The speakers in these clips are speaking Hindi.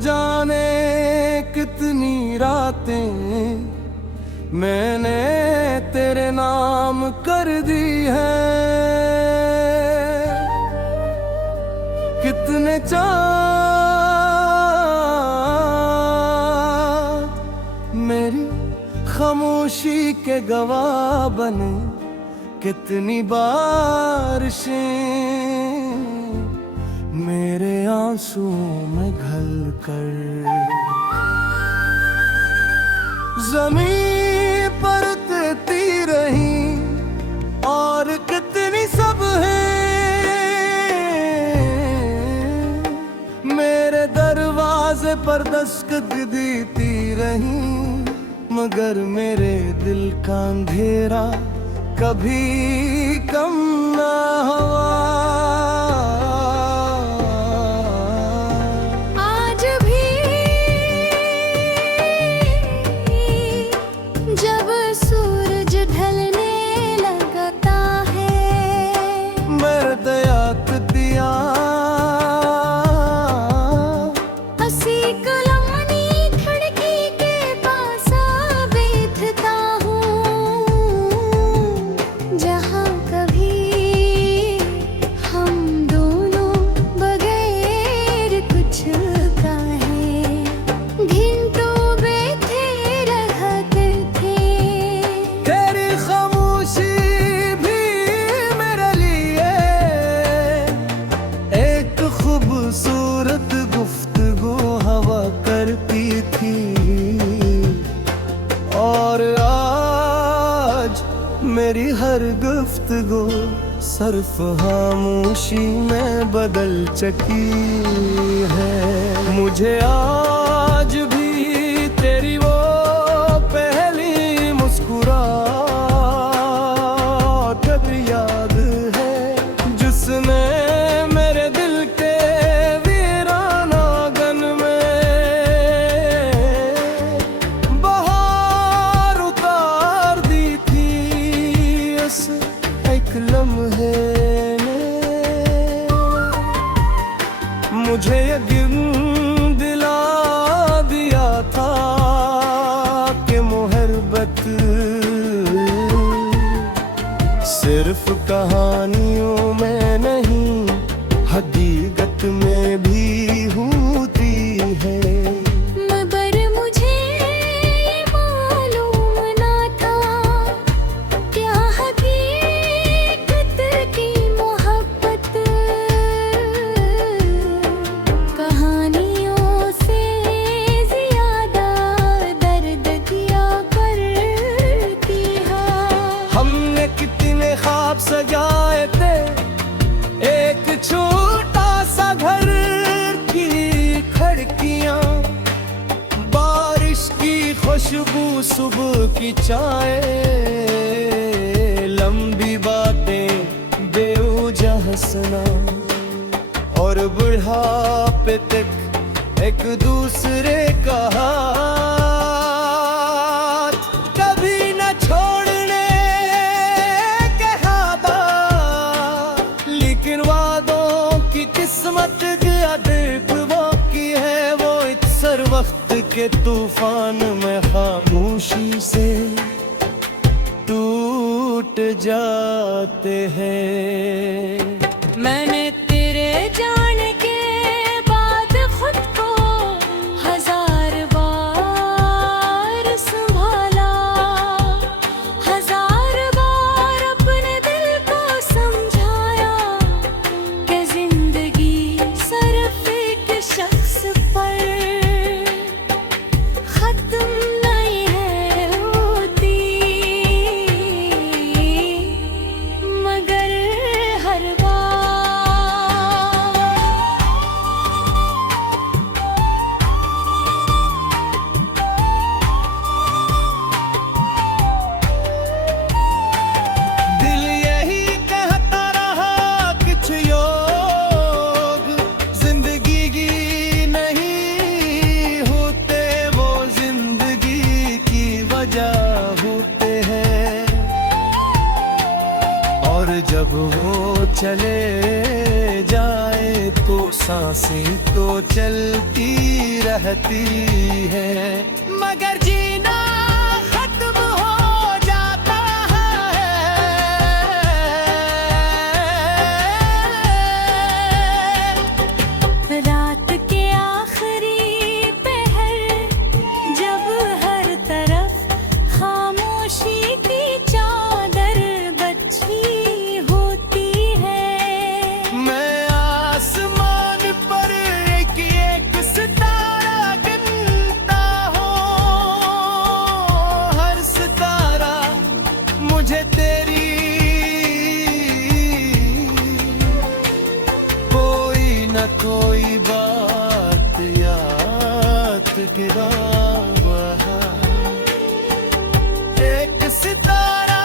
जाने कितनी रातें मैंने तेरे नाम कर दी है, कितने चाँद मेरी खामोशी के गवाह बने, कितनी बारिशें मेरे आंसुओं में घल कर। ज़मीन पर तैरती रही और कितनी सब है मेरे दरवाजे पर दस्तक देती रही, मगर मेरे दिल का अंधेरा कभी कम ना हुआ। आज भी जब सूरज ढलने लगता है, मेरे दया दिया हंसी कलानी खिड़की के पास बैठता हूँ, जहाँ कभी हम दोनों बगैर कुछ कहे घंटों बैठे रहते थे। तेरी खामोशी भी मेरे लिए एक खूबसूरत गुफ्तगू हवा करती थी, और आज मेरी हर गुफ्तगू सिर्फ खामोशी में बदल चुकी है। मुझे आज भी तेरी वो पहली मुस्कुराहट याद है, जिसने मेरे दिल के वीरान आंगन में बहार उतार दी थी। उस एक लम्हे ने मुझे यकीन दिला दिया था कि मोहब्बत सिर्फ कहानियों में नहीं, हकीकत में भी होती है। मगर मुझे ये मालूम ना था क्या हकीकत की मोहब्बत कहानियों से ज्यादा दर्द दिया करती है। हमने कितने ख्वाब सजाए थे, एक छोटा सा घर की खिड़कियां, बारिश की खुशबू, सुबह की चाय, लंबी बातें, बेवजह हंसना, और बुढ़ापे तक एक दूसरे का हाथ कभी न छोड़ने के आदत। लेकिन वादों की किस्मत अदब वो की है, वो इत्सर वक्त के तूफान में खामोशी से टूट जाते हैं। मैंने तेरे जाने के बाद खुद को हजार बार संभाला, हजार बार अपने दिल को समझाया कि जिंदगी सिर्फ एक शख्स पर खत्म नहीं है होती, मगर हर दिल यही कहता रहा कुछ योग जिंदगी की नहीं होते, वो जिंदगी की वजह होते हैं। और जब वो चले जाए तो सांसें तो चलती रहती है, मगर जीना खत्म हो जाता है। रात के आखिरी पहर जब हर तरफ खामोशी की चादर बची होती है, मैं आसमान पर एक एक सितारा गिनता हूँ, हर सितारा मुझे तेरी कोई न कोई बात याद दिलावा। एक सितारा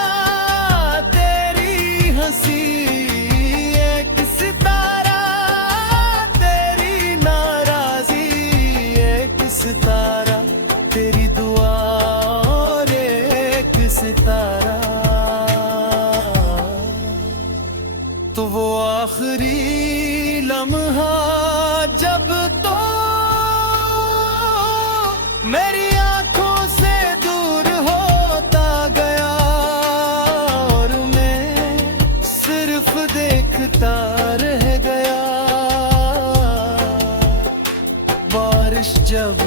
तेरी हंसी, एक सितारा तेरी नाराजी, एक सितारा तेरी दुआ और एक सितारा तो वो आखिरी लम्हा जब तो मेरी आंखों से दूर होता गया और मैं सिर्फ देखता रह गया। बारिश जब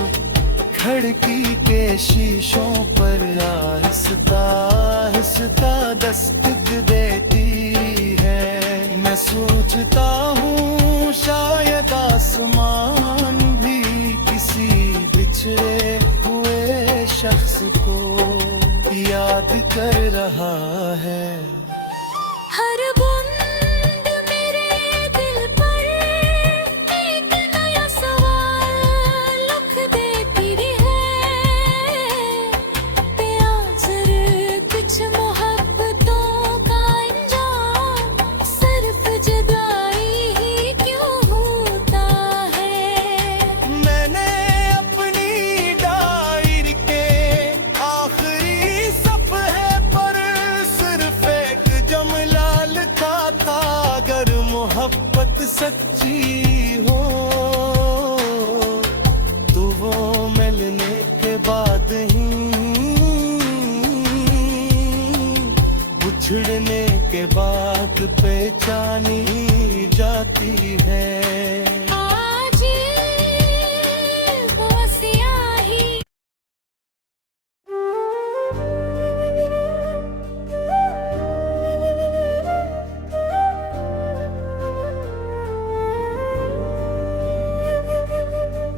खिड़की के शीशों पर आहिस्ता आहिस्ता दस्तक देती है, मैं सोचता हूँ शायद आसमान भी किसी बिछड़े हुए शख्स को याद कर रहा है। हर बूंद मेरे दिल पर एक नया सवाल लिख देती है, प्यार कुछ मोहब्बतों का अंजाम सिर्फ जुदाई ही क्यों होता है। मैंने अपनी डायरी के आखिरी सफ़े पर सिर्फ एक जुमला लिखा था, अगर मोहब्बत सच्ची हो तो वो मिलने के बाद ही, बिछड़ने के बाद पहचानी जाती है। आज वो स्याही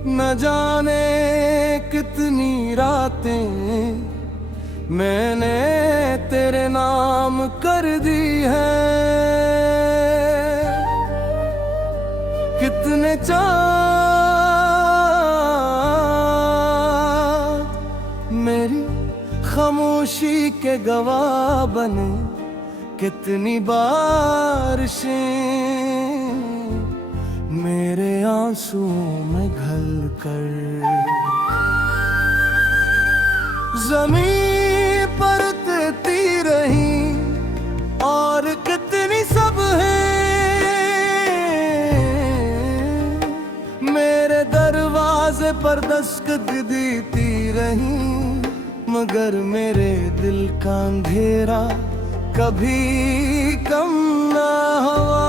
न जाने कितनी रातें मैंने तेरे नाम कर दी है, कितने चाँद मेरी खामोशी के गवाह बने, कितनी बारिशें मेरे आंसुओं में घल कर ज़मीन पर तैरती रही, और कितनी सब है मेरे दरवाजे पर दस्तक देती रही, मगर मेरे दिल का अंधेरा कभी कम ना हुआ।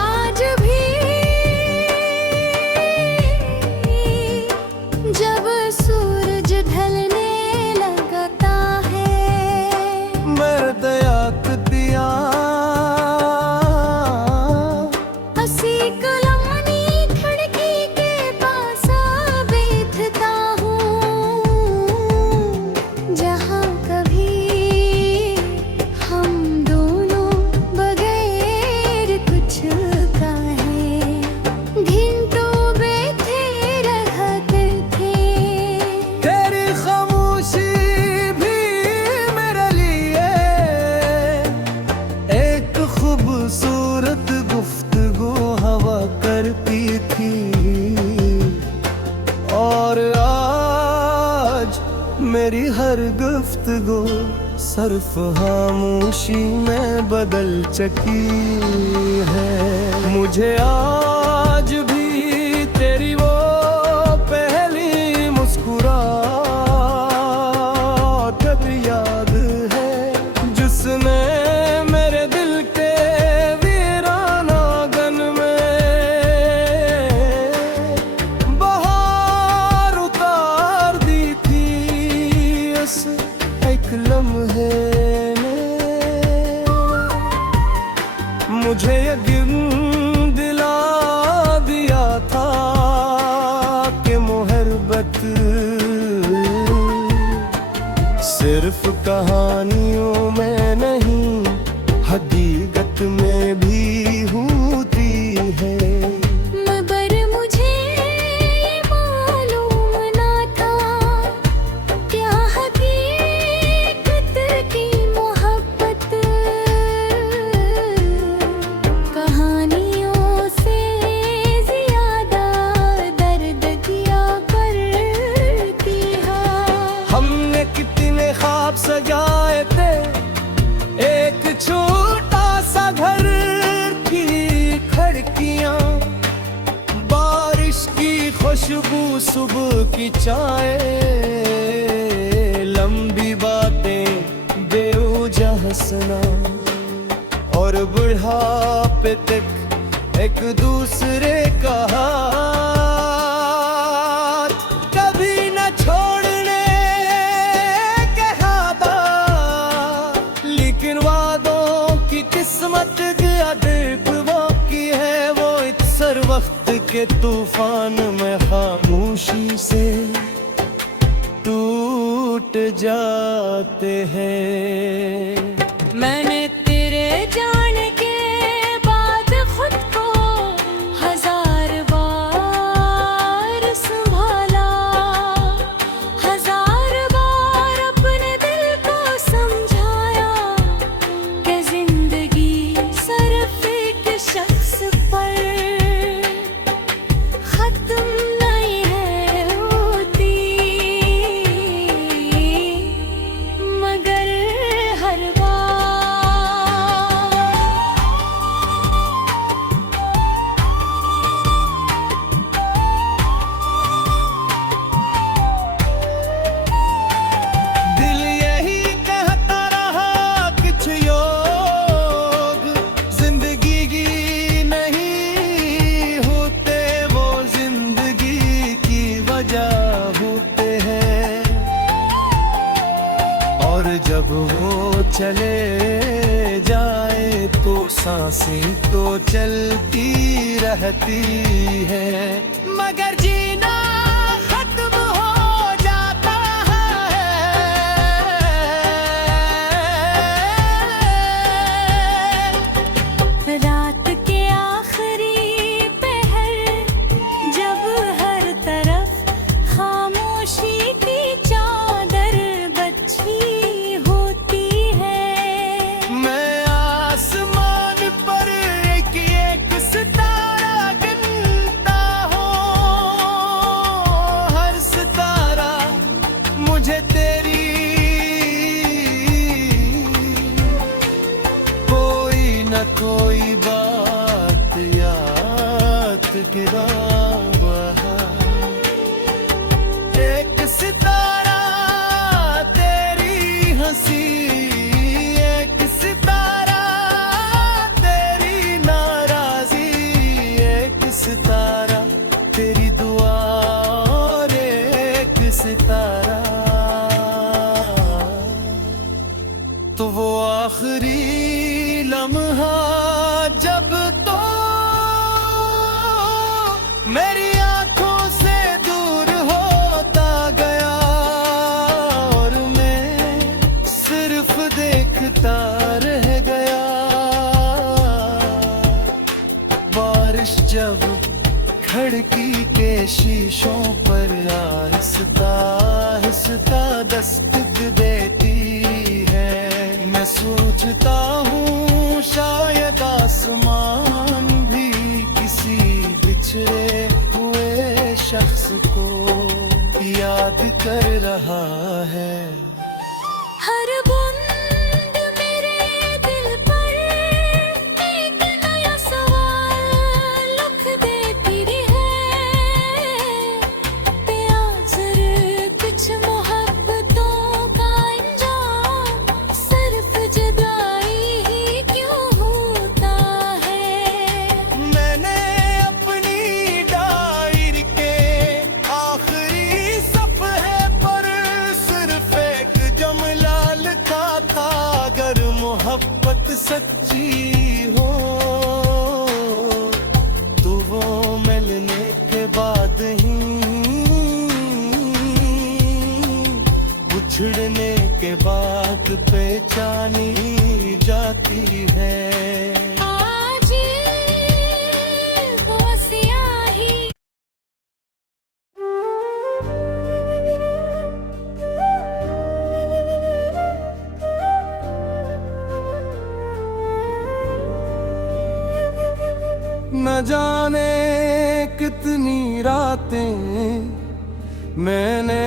आज भी जब सूरज ढलने लगता है, मर्द याद दिया हंसी कलानी खिड़की के पास बैठता हूँ, जहाँ कभी हम दोनों बगैर कुछ कहे घंटों बैठे रहते थे। तेरी खामोशी भी मेरे लिए एक खूबसूरत गुफ्तगू हवा करती थी, और आज मेरी हर गुफ्तगू सिर्फ खामोशी में बदल चुकी है। मुझे आज भी तेरी वो पहली मुस्कुराहट याद है, जिसने मेरे दिल के वीराना आंगन में बहार उतार दी थी। उस एक लम्हे ने मुझे यकीन दिला दिया था कि मोहब्बत सिर्फ कहानियों में नहीं, हकीकत में भी होती है। मगर मुझे ये मालूम ना था क्या हकीकत की मोहब्बत कहानियों से ज्यादा दर्द दिया करती है। हमने कितने ख्वाब सजाए थे, एक छोटा सा घर की खिड़कियां, बारिश की खुशबू, सुबह की चाय, लंबी बातें, बेवजह हंसना और बुढ़ापे तक एक दूसरे का हाथ कभी न छोड़ने के हादा। लेकिन वादों की किस्मत अदब वो की है, वो इत्सर वक्त के तूफान में खामोशी से टूट जाते हैं। मैंने तेरे जाने के बाद खुद को हजार बार संभाला, हजार बार अपने दिल को समझाया कि जिंदगी सिर्फ एक शख्स पर खत्म नहीं है होती। मगर हर बार दिल यही कहता रहा कुछ योग जिंदगी की नहीं होते, वो जिंदगी की वजह होते हैं। और जब वो चले जाए तो सांसें तो चलती रहती है, मगर जीना खत्म हो जाता है। रात के आखिरी पहर जब हर तरफ खामोशी की चादर बछी होती है। मैं आसमान पर एक एक सितारा गिनता हूँ, हर सितारा मुझे तेरी कोई न कोई बात याद गिरा वहा। एक सितारा तेरी हंसी, एक सितारा तेरी नाराजी, एक सितारा तेरी दुआ और एक सितारा तो वो आखिरी लम्हा जब तो मेरी आंखों से दूर होता गया और मैं सिर्फ देखता रह गया। बारिश जब खिड़की के शीशों पर आहिस्ता आहिस्ता दस्तक देती है, मैं सोचता हूँ शायद आसमान भी किसी बिछड़े हुए शख्स को याद कर रहा है। हर बुन के बात पे जानी जाती है। आज वो स्याही न जाने कितनी रातें मैंने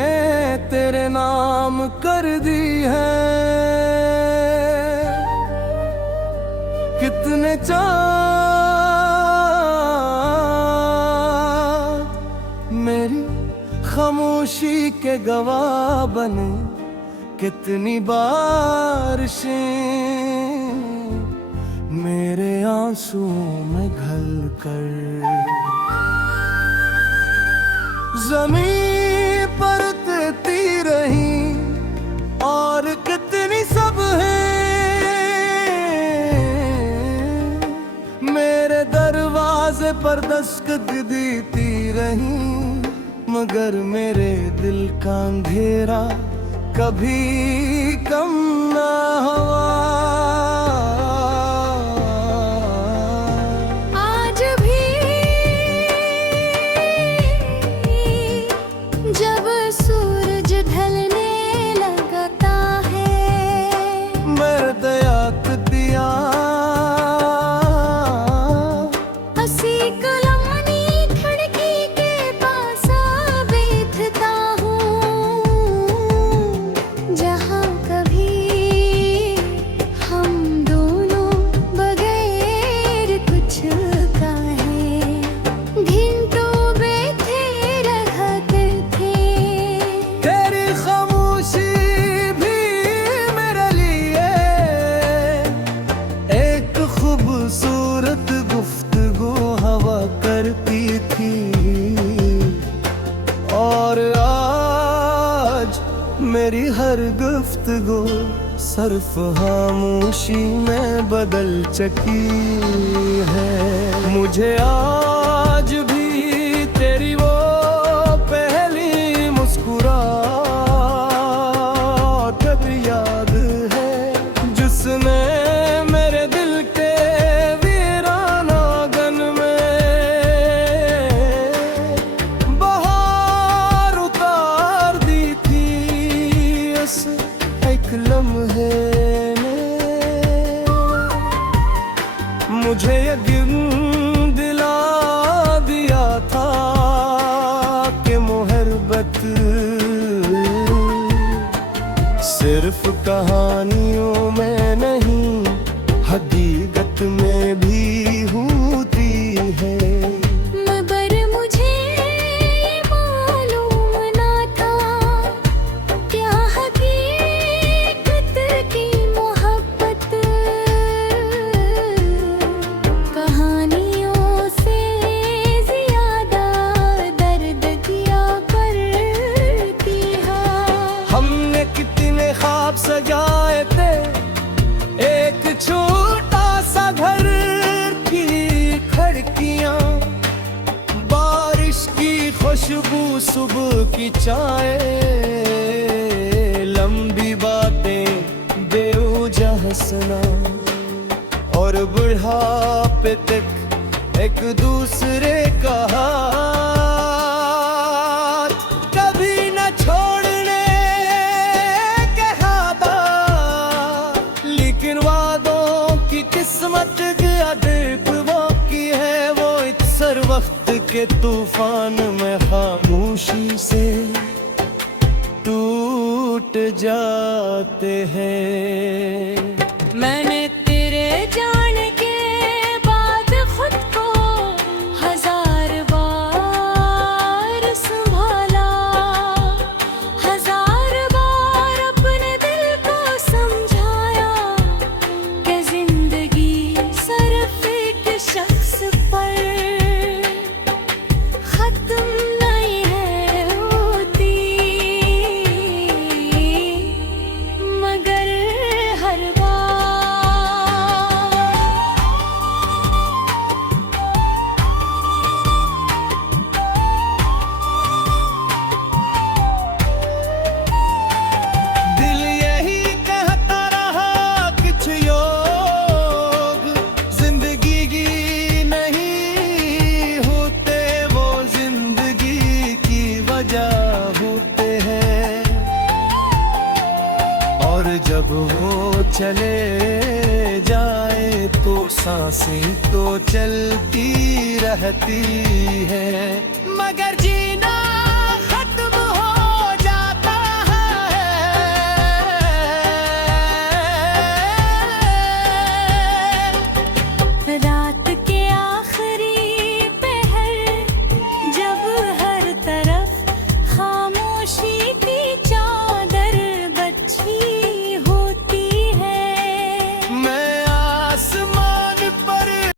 तेरे नाम कर दी है, कितने चाँद मेरी खामोशी के गवाह बने, कितनी बारिशें मेरे आंसुओं में घल कर। ज़मीं पर तैरती रही और कितनी सब है मेरे दरवाजे पर दस्तक देती रही, मगर मेरे दिल का अंधेरा कभी कम ना हुआ। जब सूरज ढलने लगता है मेरे दयात दिया हंसी कलानी खिड़की के पास बैठता हूँ, जहाँ कभी हम दोनों बगैर कुछ कहे घंटों बैठे रहते थे। तेरी खामोशी भी मेरे लिए एक खूबसूरत गुफ्तगू हवा करती थी, और आज मेरी हर गुफ्तगू सिर्फ खामोशी में बदल चुकी है। मुझे आज भी तेरी वो पहली मुस्कुराहट याद है, जिसने मेरे दिल के वीरान आंगन में बहार उतार दी थी। इस एक लम्हे ने मुझे यकीन दिला दिया था कि मोहब्बत सिर्फ कहानियों में नहीं हकीकत में भी होती है। मगर मुझे ये मालूम ना था क्या हकीकत की मोहब्बत कहानियों से ज्यादा दर्द दिया करती है। हमने कितने ख्वाब सजाए थे, एक छोटा सा घर की खिड़कियां, बारिश की खुशबू, सुबह की चाय, लंबी बातें, बेवजह हंसना, और बुढ़ापे तक एक दूसरे का हाथ कभी न छोड़ने के हाथा। लेकिन वादों की किस्मत अदब वो की है, वो इत्सर वक्त के तूफान में खामोशी से टूट जाते हैं। मैंने तेरे जाने के बाद खुद को हजार बार संभाला, हजार बार अपने दिल को समझाया कि जिंदगी सिर्फ एक शख्स पर खत्म नहीं है होती, मगर हर जब वो चले जाए तो सांसें तो चलती रहती है, मगर जीना